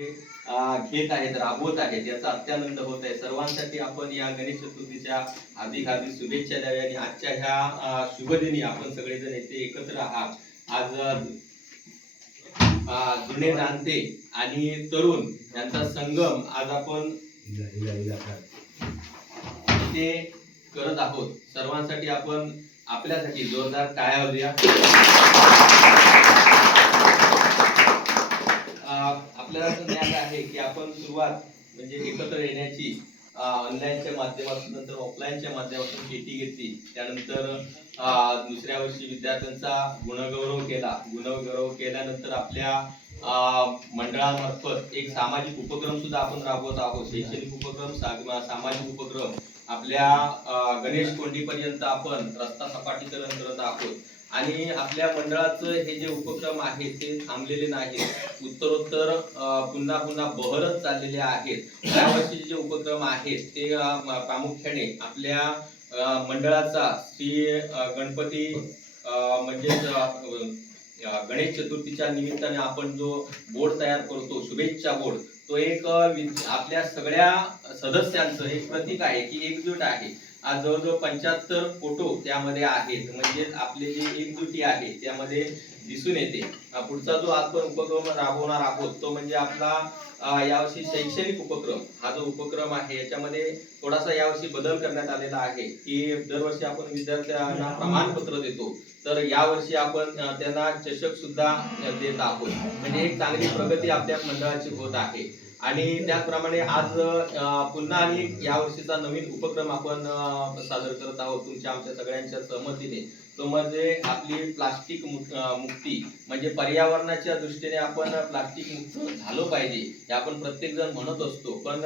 घेत आहेत, राबवत आहेत, याचा अत्यानंद होत आहे. सर्वांसाठी आपण या गणेश चतुर्थीच्या हार्दिक हार्दिक शुभेच्छा द्याव्या. आणि आजच्या ह्या शुभदिनी आपण सगळेजण येथे एकत्र आहात. आज जुने जाणते आणि तरुण यांचा संगम आज आपण ते करत आहोत. सर्वांसाठी आपण आपल्यासाठी जोरदार टाळ्या वाजवूया. आपल्याला ज्ञात आहे की आपण सुरुवात म्हणजे एकत्र येण्याची ऑनलाईनच्या माध्यमातून, नंतर ऑफलाईनच्या माध्यमातून शेती घेतली. त्यानंतर दुसऱ्या वर्षी विद्यार्थ्यांचा गुणगौरव केल्यानंतर आपल्या मंडळामार्फत एक सामाजिक उपक्रम सुद्धा आपण राबवत आहोत. शैक्षणिक उपक्रम, सामाजिक उपक्रम. आपल्या गणेश कोंडीपर्यंत आपण रस्ता सपाटीकरण करत आहोत. आणि आपल्या मंडळाचं हे जे उपक्रम आहेत ते थांबलेले नाहीत, उत्तरोत्तर पुन्हा पुन्हा बहरत चाललेले आहेत. यावर्षी जे उपक्रम आहेत ते प्रामुख्याने आपल्या मंडळाचा श्री गणपती म्हणजेच गणेश चतुर्थीच्या निमित्ताने आपण जो बोर्ड तयार करतो, शुभेच्छा बोर्ड, तो एक आपल्या सगळ्या सदस्यांचं एक प्रतीक आहे की एकजूट आहे. आज जवळजवळ 75 फोटो त्यामध्ये आहेत. म्हणजे आपले जे एकजुटी आहे त्यामध्ये दिसून येते. पुढचा जो आपण उपक्रम राबवणार आहोत तो म्हणजे आपला यावर्षी शैक्षणिक उपक्रम. हा जो उपक्रम आहे याच्यामध्ये थोडासा यावर्षी बदल करण्यात आलेला आहे की दरवर्षी आपण विद्यार्थ्यांना प्रमाणपत्र देतो, तर यावर्षी आपण त्यांना चषक सुद्धा देत आहोत. म्हणजे एक चांगली प्रगती आपल्या मंडळाची होत आहे. आणि त्याचप्रमाणे आज पुन्हा आणि यावर्षीचा नवीन उपक्रम आपण सादर करत आहोत तुमच्या आमच्या सगळ्यांच्या सहमतीने. तो म्हणजे आपली प्लास्टिक मुक्ती. म्हणजे पर्यावरणाच्या दृष्टीने आपण प्लास्टिक मुक्त झालो पाहिजे हे आपण प्रत्येक जण म्हणत असतो, पण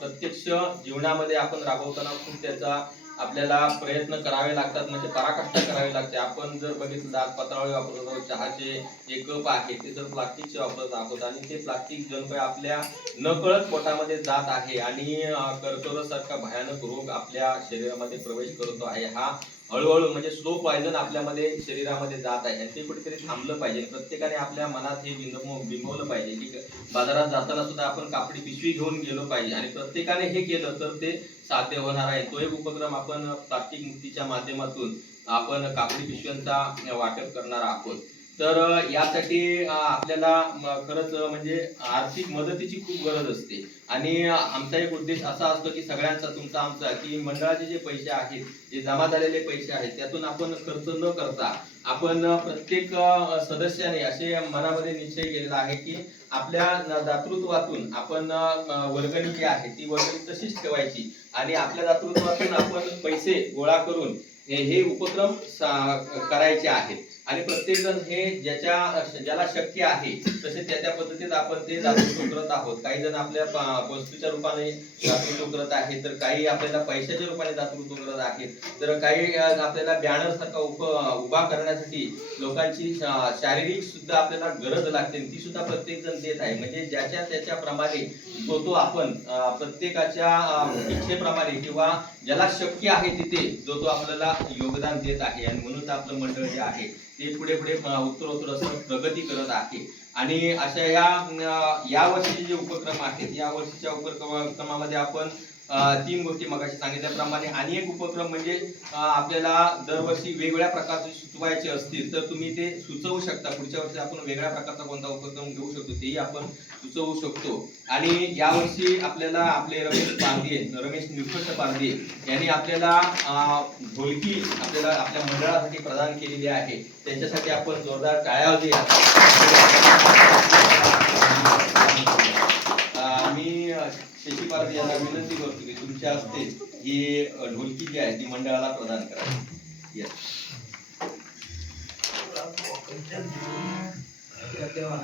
प्रत्यक्ष जीवनामध्ये आपण राबवताना खूप त्याचा आपल्याला प्रयत्न करावे लागतात, म्हणजे पराकाष्ठा करावी लागते. आपण जर बघितलं दात पत्रावळी वापरत आहोत, चहाचे जे कप आहे ते जर प्लास्टिकचे वापरत आहोत आणि ते प्लास्टिक जणू काही आपल्या नकळत पोटामध्ये जात आहे आणि कर्करोगासारखा भयानक रोग आपल्या शरीरामध्ये प्रवेश करतो आहे. हा हळूहळू म्हणजे स्लो पॉइझन आपल्यामध्ये शरीरामध्ये जात आहे आणि ते कुठेतरी थांबलं पाहिजे. प्रत्येकाने आपल्या मनात हे बिंबवलं पाहिजे की बाजारात जाताना सुद्धा आपण कापडी पिशवी घेऊन गेलो पाहिजे आणि प्रत्येकाने हे केलं तर ते साध्य होणार आहे. तो एक उपक्रम आपण प्लास्टिक मुक्तीच्या माध्यमातून आपण कापडी पिशव्यांचा वाटप करणार आहोत. तर यासाठी आपल्याला खरंच म्हणजे आर्थिक मदतीची खूप गरज असते. आणि आमचा एक उद्देश असा असतो की सगळ्यांचा, तुमचा, आमचा, की मंडळाचे जे पैसे आहेत, जे जमा झालेले पैसे आहेत, त्यातून आपण खर्च न करता आपण प्रत्येक सदस्याने असे मनामध्ये निश्चय केलेला आहे की आपल्या दातृत्वातून आपण वर्गणी जी आहे ती वर्गणी तशीच ठेवायची आणि आपल्या दातृत्वातून आपण पैसे गोळा करून हे उपक्रम करायचे आहेत. आणि प्रत्येक जण हे ज्याला शक्य आहे तसे त्या पद्धतीत आपण ते दातृत्व करत आहोत. काही जण आपल्या वस्तूच्या रूपाने दातृत्व करत आहेत, तर काही आपल्याला पैशाच्या रूपाने दातृत्व करत आहेत, तर काही आपल्याला बॅनर सारखा उभा करण्यासाठी लोकांची शारीरिक सुद्धा आपल्याला गरज लागते, ती सुद्धा प्रत्येक जण देत आहे. म्हणजे ज्याच्या त्याच्याप्रमाणे तो आपण प्रत्येकाच्या इच्छेप्रमाणे किंवा ज्याला शक्य आहे तिथे जो आपल्याला योगदान देत आहे. आणि म्हणून आपलं मंडळ जे आहे ते पुढे उत्तरोत्तर असं प्रगती करत आहे. आणि अशा या वर्षीचे जे उपक्रम आहेत, या वर्षीच्या उपक्रमामध्ये आपण 3 गोष्टी मगाशी सांगितल्याप्रमाणे आणि एक उपक्रम म्हणजे आपल्याला दरवर्षी वेगवेगळ्या प्रकारचे सुचवायचे असतील तर तुम्ही ते सुचवू शकता. पुढच्या वर्षी आपण वेगळ्या प्रकारचा कोणता उपक्रम घेऊ शकतो तेही आपण सुचवू शकतो. आणि यावर्षी आपल्याला आपले रमेश निष्कर्ष पारधी यांनी आपल्याला ढोलकी आपल्याला आपल्या मंडळासाठी प्रदान केलेली आहे. त्यांच्यासाठी आपण जोरदार टाळ्या वाजवूया. मी शेती पारधी यांना विनंती करतो की तुमच्या हस्ते ही ढोलकी जी आहे ती मंडळाला प्रदान करावी.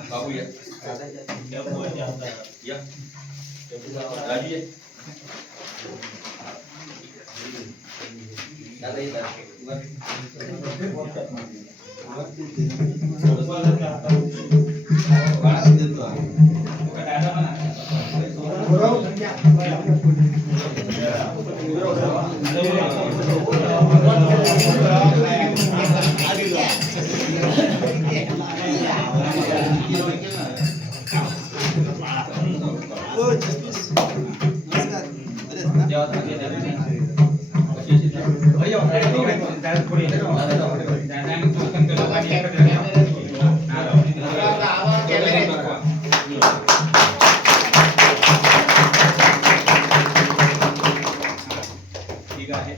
बाबू या राजू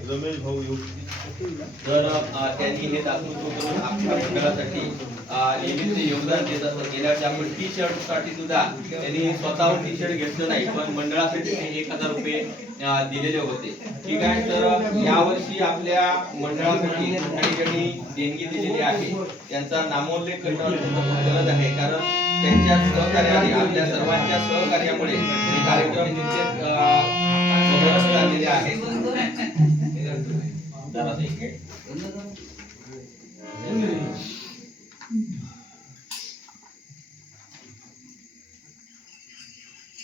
रमेश भाऊ तर त्यांनी हे दातृत्व करून आपल्या मंडळासाठी नेहमीच योगदान देत असतात. गेल्या वर्षी आपण टी शर्ट साठी सुद्धा त्यांनी स्वतःहून टी शर्ट घेतलं नाही, पण मंडळासाठी 1000 रुपये दिलेले होते. ठीक आहे. तर यावर्षी आपल्या मंडळासाठी काही ज्यांनी देणगी दिलेली आहे त्यांचा नामोल्लेख करणं गरज आहे, कारण त्यांच्या सहकार्याने आपल्या सर्वांच्या सहकार्यामुळे हे कार्यक्रम निश्चित झालेले आहेत.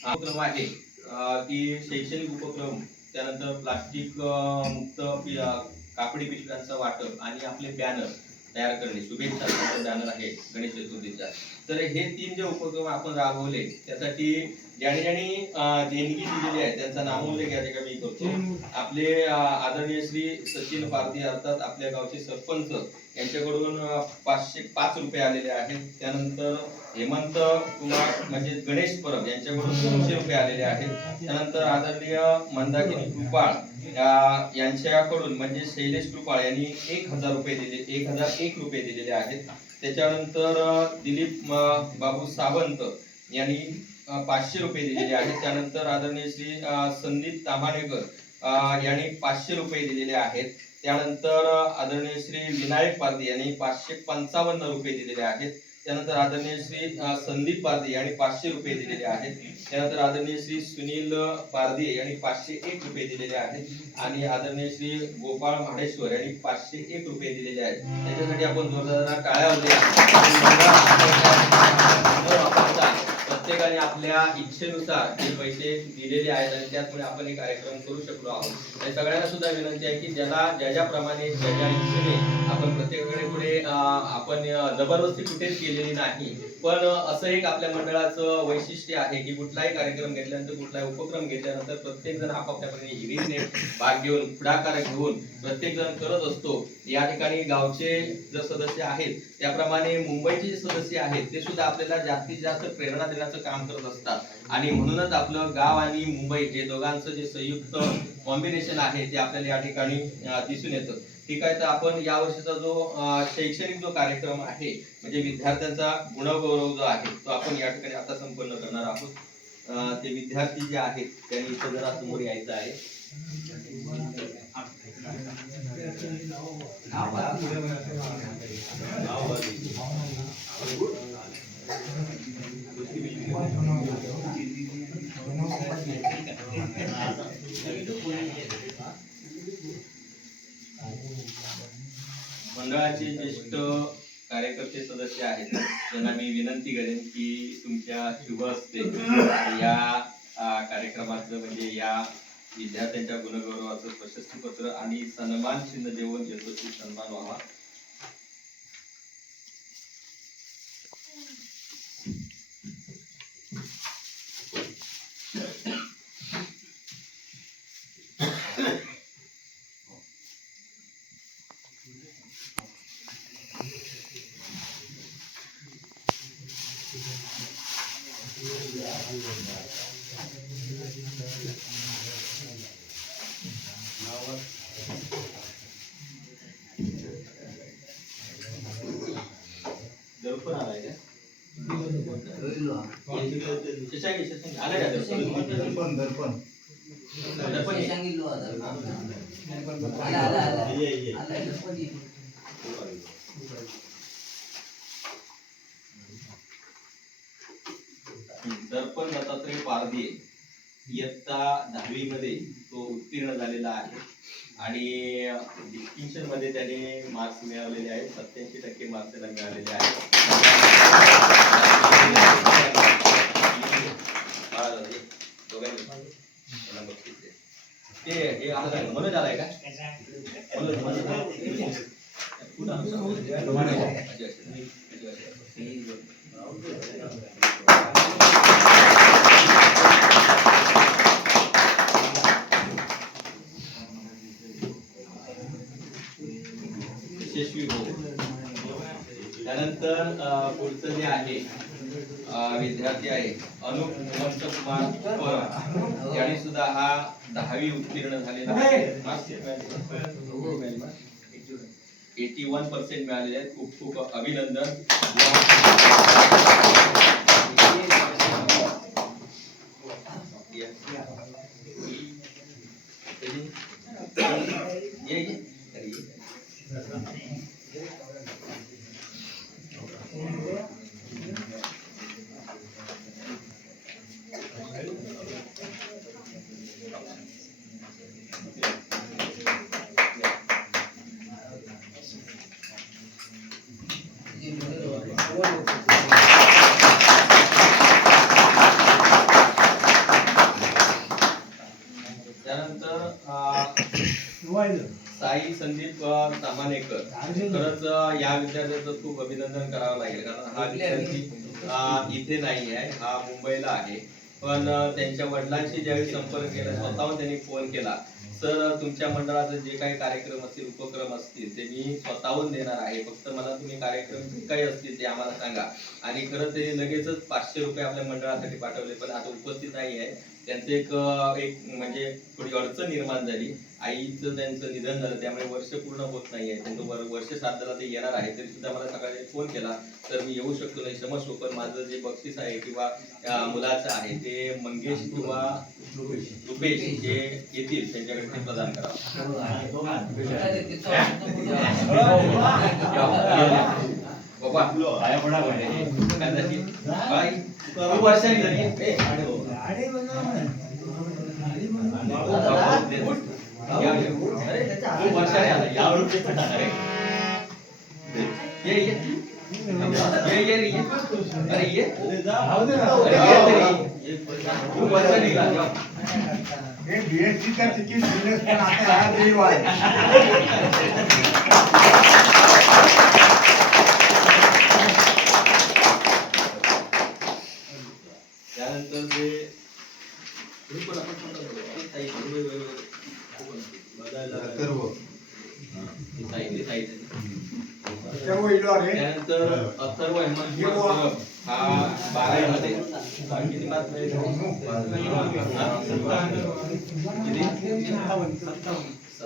उपक्रम आहे की शैक्षणिक उपक्रम, त्यानंतर प्लास्टिक मुक्त कापडी पिशव्यांचं वाटप आणि आपले बॅनर तयार करणे, शुभेच्छा बॅनर आहे गणेश चतुर्थीचा. तर हे 3 जे उपक्रम आपण राबवले त्यासाठी ज्यांनी देणगी दिलेली आहे त्यांचा नामोल्लेख या ठिकाणी करतो. आपले आदरणीय श्री सचिन पारधी अर्थात आपल्या गावचे सरपंच यांच्याकडून 505 रुपये आलेले आहेत. त्यानंतर हेमंत कुमार म्हणजे गणेश परब यांच्याकडून 200 रुपये आलेले आहेत. त्यानंतर आदरणीय मंदाकिनी कृपाळ यांच्याकडून म्हणजे शैलेश कृपाळ यांनी 1001 रुपये दिलेले आहेत. त्याच्यानंतर दिलीप बाबू सावंत यांनी 500 रुपये दिलेले आहेत. त्यानंतर आदरणीय श्री संदीप ताम्हाणेकर यांनी 500 रुपये दिलेले आहेत. त्यानंतर आदरणीय श्री विनायक पारधी यांनी 555 रुपये दिलेले आहेत. त्यानंतर आदरणीय श्री संदीप पारधी यांनी 500 रुपये दिलेले आहेत. त्यानंतर आदरणीय श्री सुनील पारधी यांनी 501 रुपये दिलेले आहेत आणि आदरणीय श्री गोपाळ महाडेश्वर यांनी 501 रुपये दिलेले आहेत. त्याच्यासाठी आपण जोरदार टाळ्या वाजवूया. प्रत्येकाने आपल्या इच्छेनुसार जे पैसे दिलेले आहेत आणि त्यामुळे आपण हे कार्यक्रम करू शकलो आहोत. आणि सगळ्यांना सुद्धा विनंती आहे की ज्याप्रमाणे ज्या इच्छेने आपण प्रत्येकाकडे पुढे आपण जबरदस्ती कुठेच केलेली नाही, पण असं एक आपल्या मंडळाचं वैशिष्ट्य आहे की कुठलाही कार्यक्रम घेतल्यानंतर कुठलाही उपक्रम घेतल्यानंतर प्रत्येक जण आपापल्यापणे हिरीने भाग घेऊन पुढाकार घेऊन प्रत्येक जण करत असतो. या ठिकाणी गावचे जे सदस्य आहेत त्याप्रमाणे मुंबईचे जे सदस्य आहेत ते सुद्धा आपल्याला जास्तीत जास्त प्रेरणा देण्याचं काम करत असतात आणि म्हणूनच आपलं गाव आणि मुंबई हे दोघांचं जे संयुक्त कॉम्बिनेशन आहे ते आपल्याला या ठिकाणी दिसून येतं. ठीक आहे. तर आपण या वर्षीचा जो शैक्षणिक जो कार्यक्रम आहे म्हणजे विद्यार्थ्यांचा गुणगौरव जो आहे तो आपण या ठिकाणी आता संपन्न करणार आहोत. ते विद्यार्थी जे आहेत त्यांनी इथं जरा समोर यायचं आहे. मंडळाचे ज्येष्ठ कार्यकर्ते सदस्य आहेत त्यांना मी विनंती करेन की तुमच्या शुभ हस्ते या कार्यक्रमाचं म्हणजे या विद्यार्थ्यांच्या गुणगौरवाचं प्रशस्तीपत्र आणि सन्मान चिन्ह देऊन यशस्वी सन्मान व्हावा. दर्पण आलाय का? दर्पण दत्तात्रय पारधी इयत्ता 10वी मध्ये तो उत्तीर्ण झालेला आहे आणि डिस्टिंक्शन मध्ये त्याने मार्क्स मिळवलेले आहेत. 87% मार्क्स त्याला मिळालेले आहेत. ते हे आलं मनोज आलाय का? त्यानंतर पुढचं जे आहे विद्यार्थी आहे अनुप हेमंत कुमार परब, यांनी सुद्धा हा 10वी उत्तीर्ण झालेला आहे. 81% मिळालेले आहेत. खूप खूप अभिनंदन. त्यानंतर साई संदीप सामानेकर, खरंच या विद्यार्थ्याचं खूप अभिनंदन करावं लागेल, कारण हा विद्यार्थी इथे नाही आहे, हा मुंबईला आहे. पण त्यांच्या वडिलांशी ज्यावेळी संपर्क केला, स्वतःहून त्यांनी फोन केला, सर तुमच्या मंडळाचे जे काही कार्यक्रम असतील, उपक्रम असतील, ते मी स्वतःहून देणार आहे, फक्त मला तुम्ही कार्यक्रम जे काही असतील ते आम्हाला सांगा. आणि खरं ते लगेचच 500 रुपये आपल्या मंडळासाठी पाठवले. पण आता उपस्थित नाही आहे. त्यांचं एक म्हणजे थोडी अडचण निर्माण झाली. आईचं त्यांचं निधन झालं, त्यामुळे वर्ष पूर्ण होत नाहीये. त्यांचं वर्ष श्राद्धाला ते येणार आहे, तरी सुद्धा मला सकाळी फोन केला, तर मी येऊ शकतो नाही, क्षमस्व, पण माझं जे बक्षीस आहे किंवा मुलाचं आहे ते मंगेश किंवा रुपेश जे येतील त्यांच्याकडे ते प्रदान करावं. वर्षांनी झाली वर्षाने आला यावर अरे ये बीएससी का तिकीट दिलेस पण आता हा देव आहे. त्यानंतर जे त्यानंतर अथर्व हेमंत परब हा 12वी मध्ये किती मार्क मिळाले?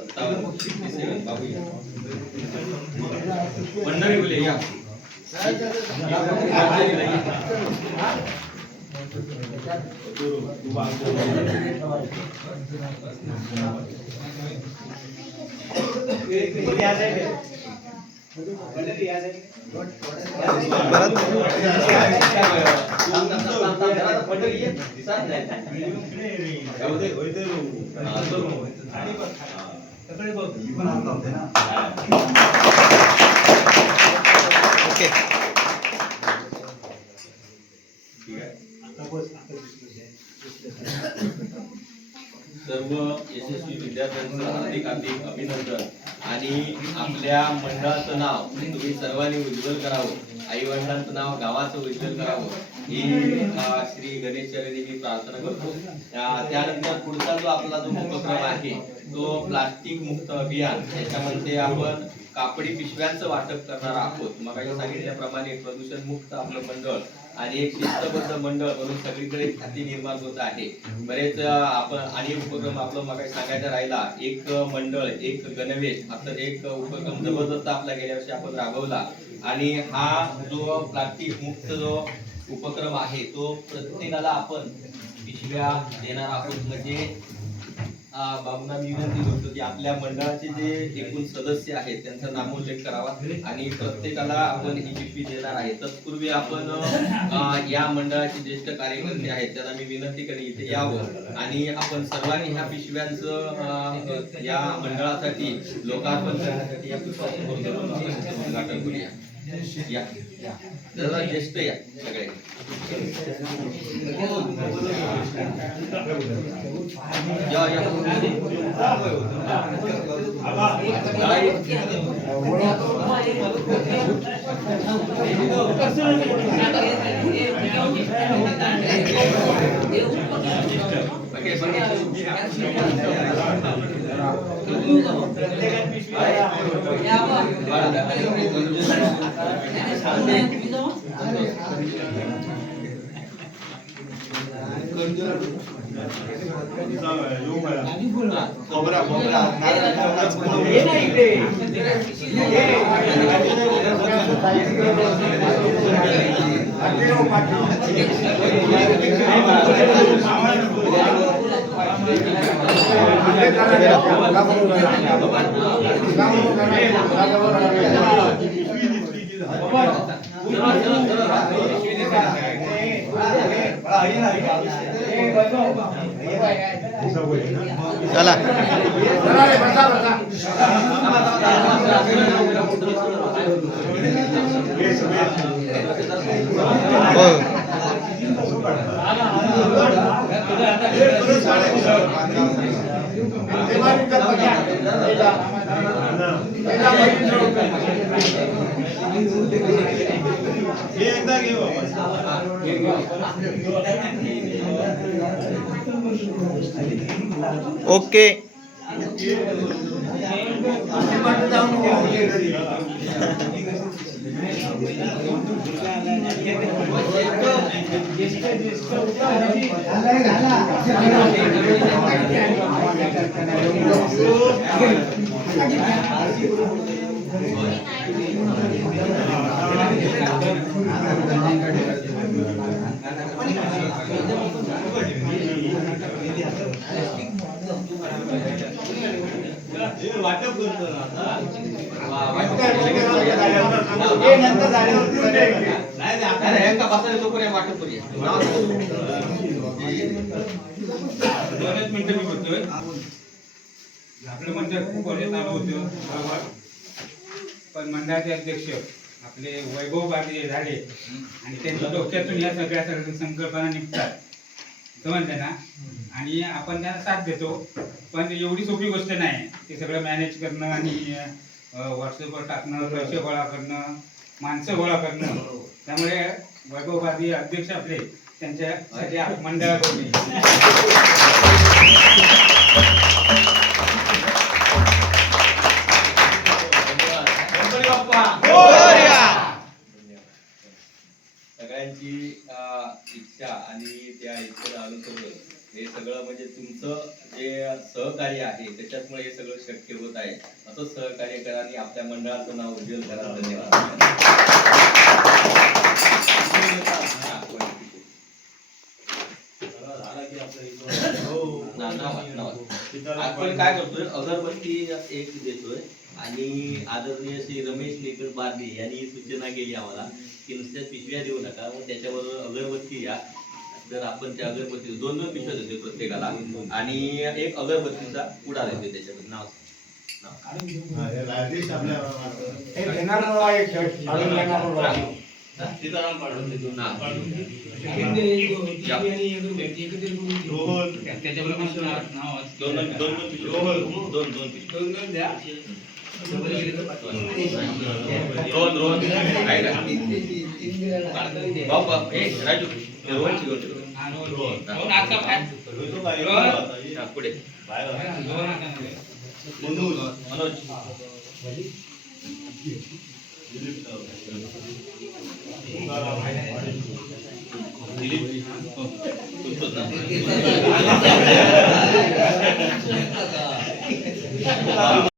57 बाबू मंडळी बोले या सर्व यशस्वी विद्यार्थ्यांचं हार्दिक अभिनंदन. आणि आपल्या मंडळाचं नाव तुम्ही सर्वांनी उज्ज्वल करावं, आई वडिलांचं नाव गावाचं उज्ज्वल करावं, ही श्री गणेश चरणी मी प्रार्थना करतो. त्यानंतर पुढचा जो आपला जो उपक्रम आहे तो प्लास्टिक मुक्त अभियान, त्याच्यामध्ये आपण कापडी पिशव्यांचं वाटप करणार आहोत. मग सांगितल्याप्रमाणे प्रदूषण मुक्त आपलं मंडळ आणि एक शिस्तबद्ध मंडळ म्हणून सगळीकडे ख्याती निर्माण होत आहे. बरेच आपण आणि उपक्रम आपलं मग सांगायचा राहिला, एक मंडळ एक गणवेश, आता एक उपक्रम जबरदस्त आपला गेल्या वर्षी आपण राबवला. आणि हा जो प्लास्टिक मुक्त जो उपक्रम आहे तो प्रत्येकाला आपण पिशव्या देणार आहोत. म्हणजे बाबूंना मी विनंती करतो की आपल्या मंडळाचे जे एकूण सदस्य आहेत त्यांचा नामोल्लेख करावा आणि प्रत्येकाला आपण ही पिशवी देणार आहे. तत्पूर्वी आपण या मंडळाचे ज्येष्ठ कार्यकर्ते आहेत त्यांना मी विनंती करेन इथे यावं आणि आपण सर्वांनी ह्या पिशव्यांचं या मंडळासाठी लोकार्पण करण्यासाठी या पुस्तकाचं उद्घाटन करूया. या जरा ज्येष्ठ या सगळे या या ओके खोबरा खोबरा चला ओके वाटप करतो आपलं मंडळ खूप वर्ष चालू होतं पण मंडळाचे अध्यक्ष आपले वैभव बागे झाले आणि त्यांच्या डोक्यातून या सगळ्या संकल्पना निघतात समजलं ना. आणि आपण त्यांना साथ देतो पण एवढी सोपी गोष्ट नाही ते सगळं मॅनेज करणं आणि व्हॉट्सअपवर टाकणं, पैसे गोळा करणं, माणसं गोळा करणं. त्यामुळे वैभव बागे अध्यक्ष आपले त्यांच्यासाठी मंडळाकडून सगळ्यांची इच्छा आणि त्या इच्छेला अनुसरून हे सगळं म्हणजे तुमचं जे सहकार्य आहे त्याच्यामुळे हे सगळं शक्य होत आहे. असंच सहकार्य करा आणि आपल्या मंडळाचं नाव उज्ज्वल करा. धन्यवाद. आपण काय करतोय अगरबत्ती एक देतोय आणि आदरणीय श्री रमेश निकट बारदी यांनी सूचना केली आम्हाला की नुसत्या पिशव्या देऊ नका, मग त्याच्याबरोबर अगरबत्ती या. तर आपण त्या अगरबत्ती 2-2 पिशव्या देतो प्रत्येकाला आणि एक अगरबत्तीचा पुडा देतो त्याच्यामध्ये. नाव सीताराम पाडून देतो ना. दोन द्या. रोहन राजू पुढे मनोज दिलीप